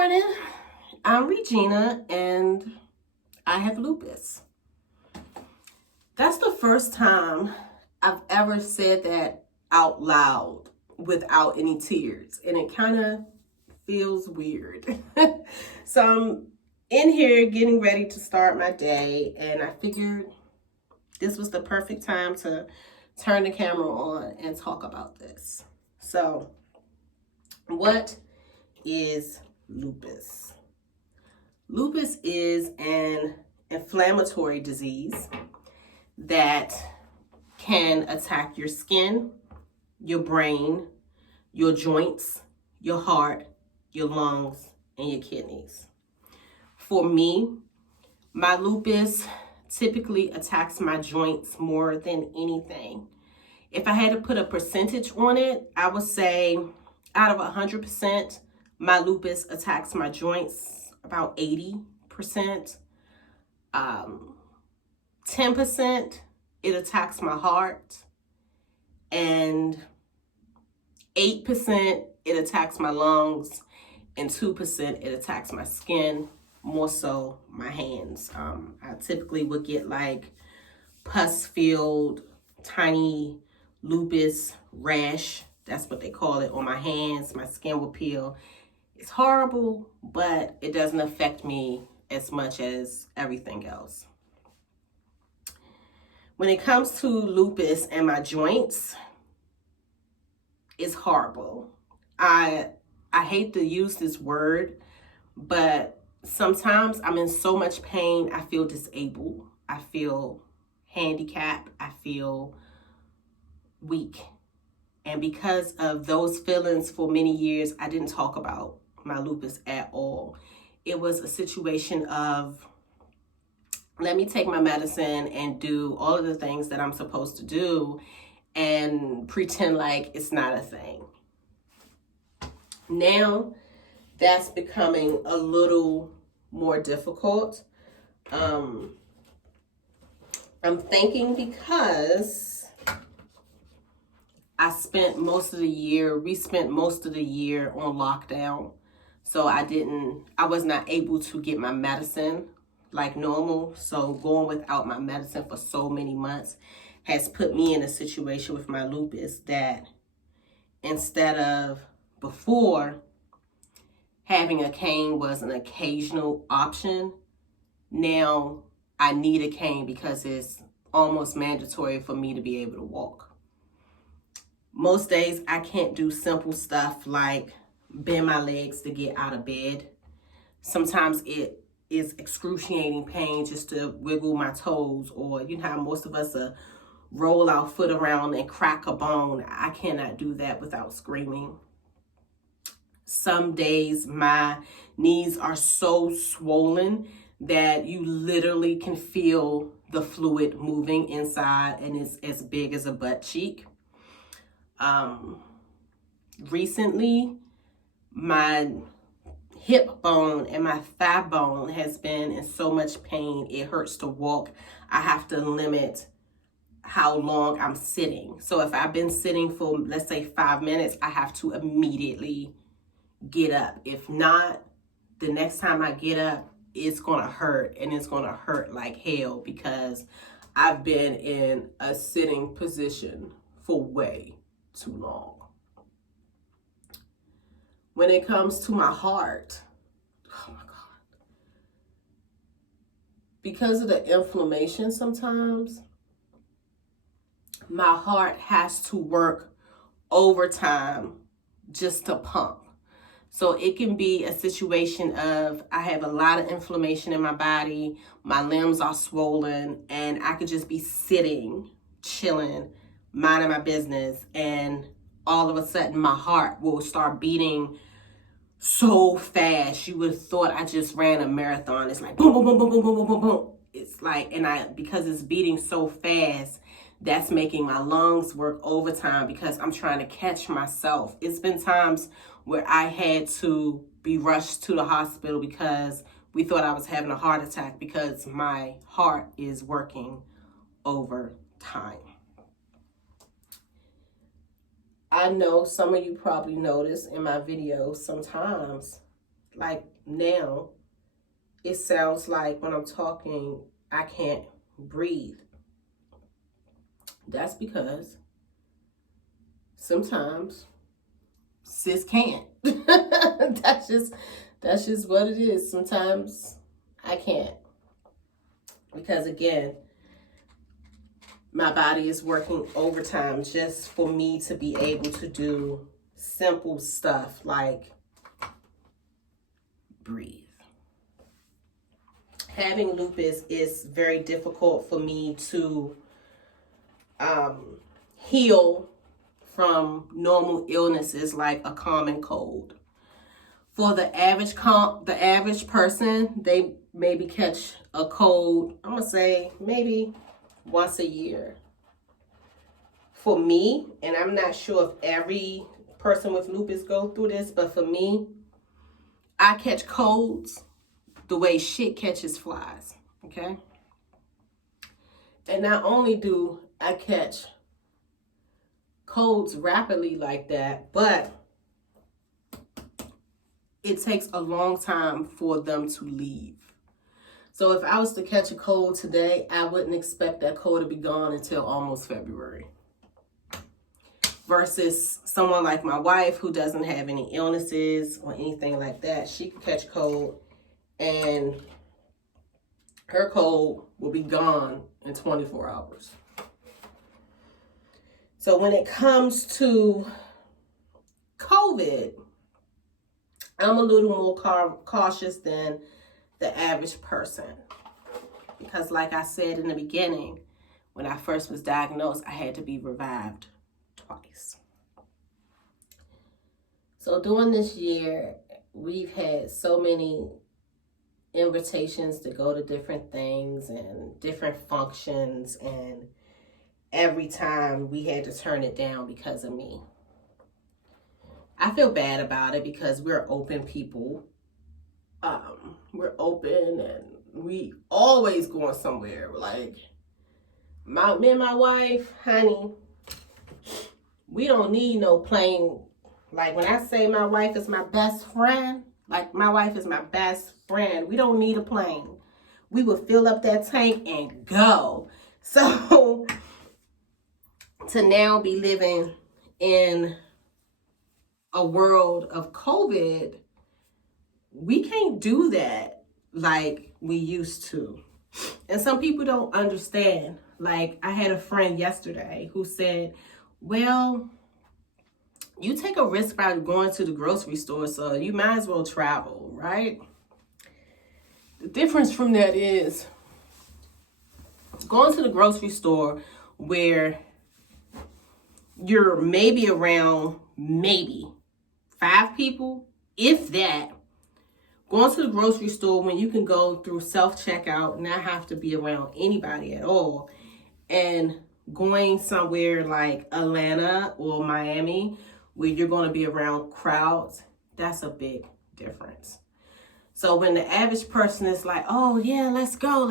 morning. I'm Regina and I have lupus. That's the first time I've ever said that out loud without any tears, and it kind of feels weird. So I'm in here getting ready to start my day, and I figured this was the perfect time to turn the camera on and talk about this. So, what is lupus? Lupus is an inflammatory disease that can attack your skin, your brain, your joints, your heart, your lungs, and your kidneys. For me, my lupus typically attacks my joints more than anything. If I had to put a percentage on it, I would say out of 100%, my lupus attacks my joints about 80%. 10% it attacks my heart, and 8% it attacks my lungs, and 2% it attacks my skin, more so my hands. I typically would get like pus-filled tiny lupus rash. That's what they call it on my hands. My skin will peel. It's horrible, but it doesn't affect me as much as everything else. When it comes to lupus and my joints, it's horrible. I hate to use this word, but sometimes I'm in so much pain, I feel disabled. I feel handicapped. I feel weak. And because of those feelings for many years, I didn't talk about my lupus at all. It was a situation of, let me take my medicine and do all of the things that I'm supposed to do and pretend like it's not a thing. Now, that's becoming a little more difficult. I'm thinking because we spent most of the year on lockdown. So I was not able to get my medicine like normal. So going without my medicine for so many months has put me in a situation with my lupus that instead of before having a cane was an occasional option, now I need a cane because it's almost mandatory for me to be able to walk. Most days I can't do simple stuff like bend my legs to get out of bed. Sometimes it is excruciating pain just to wiggle my toes, or you know how most of us roll our foot around and crack a bone. I cannot do that without screaming. Some days my knees are so swollen that you literally can feel the fluid moving inside, and it's as big as a butt cheek. Recently, my hip bone and my thigh bone has been in so much pain, it hurts to walk. I have to limit how long I'm sitting. So if I've been sitting for, let's say, 5 minutes, I have to immediately get up. If not, the next time I get up, it's gonna hurt, and it's gonna hurt like hell because I've been in a sitting position for way too long. When it comes to my heart, oh my God. Because of the inflammation sometimes, my heart has to work overtime just to pump. So it can be a situation of I have a lot of inflammation in my body, my limbs are swollen, and I could just be sitting, chilling, minding my business, and all of a sudden my heart will start beating so fast. You would have thought I just ran a marathon. It's like boom, boom, boom, boom, boom, boom, boom, boom, boom. It's like, because it's beating so fast, that's making my lungs work overtime because I'm trying to catch myself. It's been times where I had to be rushed to the hospital because we thought I was having a heart attack because my heart is working overtime. I know some of you probably notice in my videos sometimes, Like now, it sounds like when I'm talking, I can't breathe. That's because sometimes sis can't. that's just what it is. Sometimes I can't. Because again, my body is working overtime just for me to be able to do simple stuff like breathe. Having lupus is very difficult for me to heal from normal illnesses like a common cold. For the average person, they maybe catch a cold, I'm gonna say maybe once a year. For me, and I'm not sure if every person with lupus go through this, but for me, I catch colds the way shit catches flies, okay? And not only do I catch colds rapidly like that, but it takes a long time for them to leave. So if I was to catch a cold today, I wouldn't expect that cold to be gone until almost February. Versus someone like my wife who doesn't have any illnesses or anything like that. She can catch a cold and her cold will be gone in 24 hours. So when it comes to COVID, I'm a little more cautious than the average person. Because like I said in the beginning, when I first was diagnosed, I had to be revived twice. So during this year, we've had so many invitations to go to different things and different functions, and every time we had to turn it down because of me. I feel bad about it because we're open people. We're open and we always going somewhere. Like me and my wife, honey, we don't need no plane. Like when I say my wife is my best friend, like my wife is my best friend. We don't need a plane. We will fill up that tank and go. So to now be living in a world of COVID, we can't do that like we used to. And some people don't understand. Like I had a friend yesterday who said, well, you take a risk by going to the grocery store, so you might as well travel, right? The difference from that is going to the grocery store where you're maybe around 5 people, if that. Going to the grocery store when you can go through self-checkout, not have to be around anybody at all, and going somewhere like Atlanta or Miami where you're going to be around crowds, that's a big difference. So when the average person is like, oh yeah, let's go.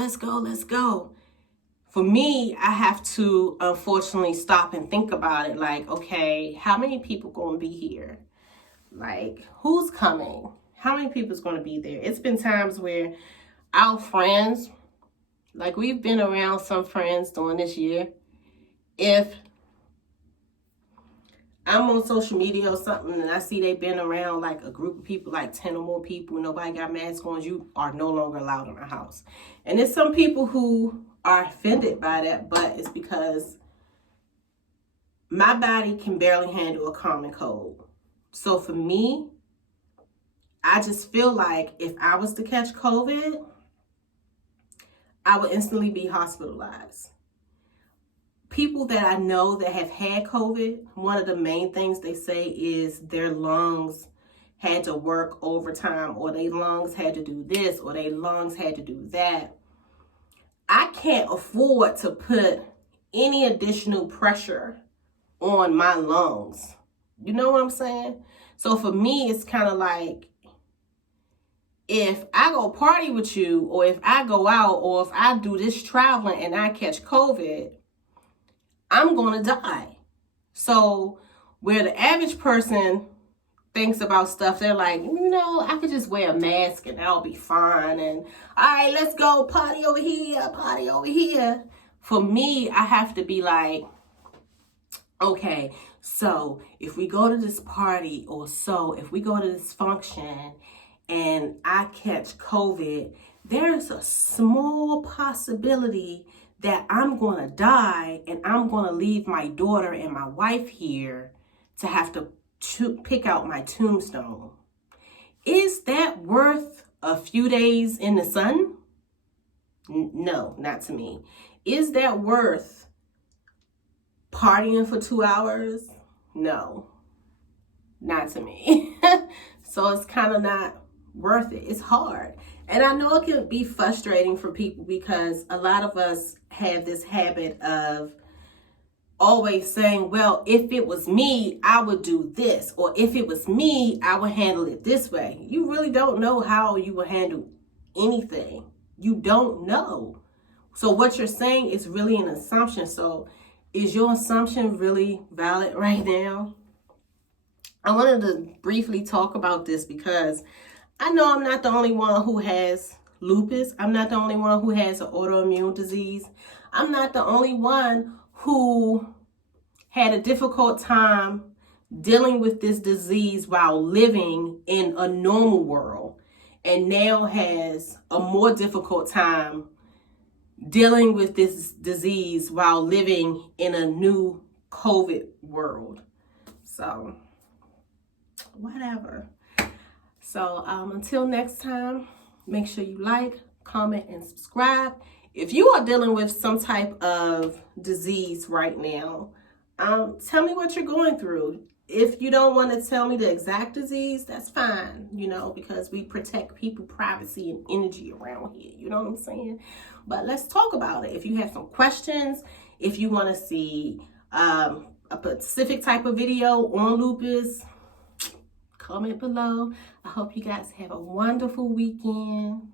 For me, I have to unfortunately stop and think about it. Like, okay, how many people going to be here? Like, who's coming? How many people's going to be there? It's been times where our friends, like we've been around some friends during this year. If I'm on social media or something and I see they've been around like a group of people, like 10 or more people, nobody got masks on, you are no longer allowed in our house. And there's some people who are offended by that, but it's because my body can barely handle a common cold. So for me, I just feel like if I was to catch COVID, I would instantly be hospitalized. People that I know that have had COVID, one of the main things they say is their lungs had to work overtime, or their lungs had to do this, or their lungs had to do that. I can't afford to put any additional pressure on my lungs. You know what I'm saying? So for me, it's kind of like, if I go party with you, or if I go out, or if I do this traveling and I catch COVID, I'm going to die. So where the average person thinks about stuff. They're like, you know, I could just wear a mask and I'll be fine. And all right, let's go party over here, party over here. For me, I have to be like, okay, so if we go to this party, or so if we go to this function and I catch COVID, there's a small possibility that I'm going to die, and I'm going to leave my daughter and my wife here to have to pick out my tombstone. Is that worth a few days in the sun? No, not to me. Is that worth partying for 2 hours? No, not to me. So it's kind of not worth it. It's hard. And I know it can be frustrating for people, because a lot of us have this habit of always saying, well, if it was me, I would do this. Or if it was me, I would handle it this way. You really don't know how you will handle anything. You don't know. So what you're saying is really an assumption. So is your assumption really valid right now? I wanted to briefly talk about this because I know I'm not the only one who has lupus. I'm not the only one who has an autoimmune disease. I'm not the only one who had a difficult time dealing with this disease while living in a normal world, and now has a more difficult time dealing with this disease while living in a new COVID world. So, whatever. So, until next time, make sure you like, comment, and subscribe. If you are dealing with some type of disease right now, tell me what you're going through. If you don't want to tell me the exact disease, that's fine, you know, because we protect people's privacy and energy around here. You know what I'm saying? But let's talk about it. If you have some questions, if you want to see a specific type of video on lupus, comment below. I hope you guys have a wonderful weekend.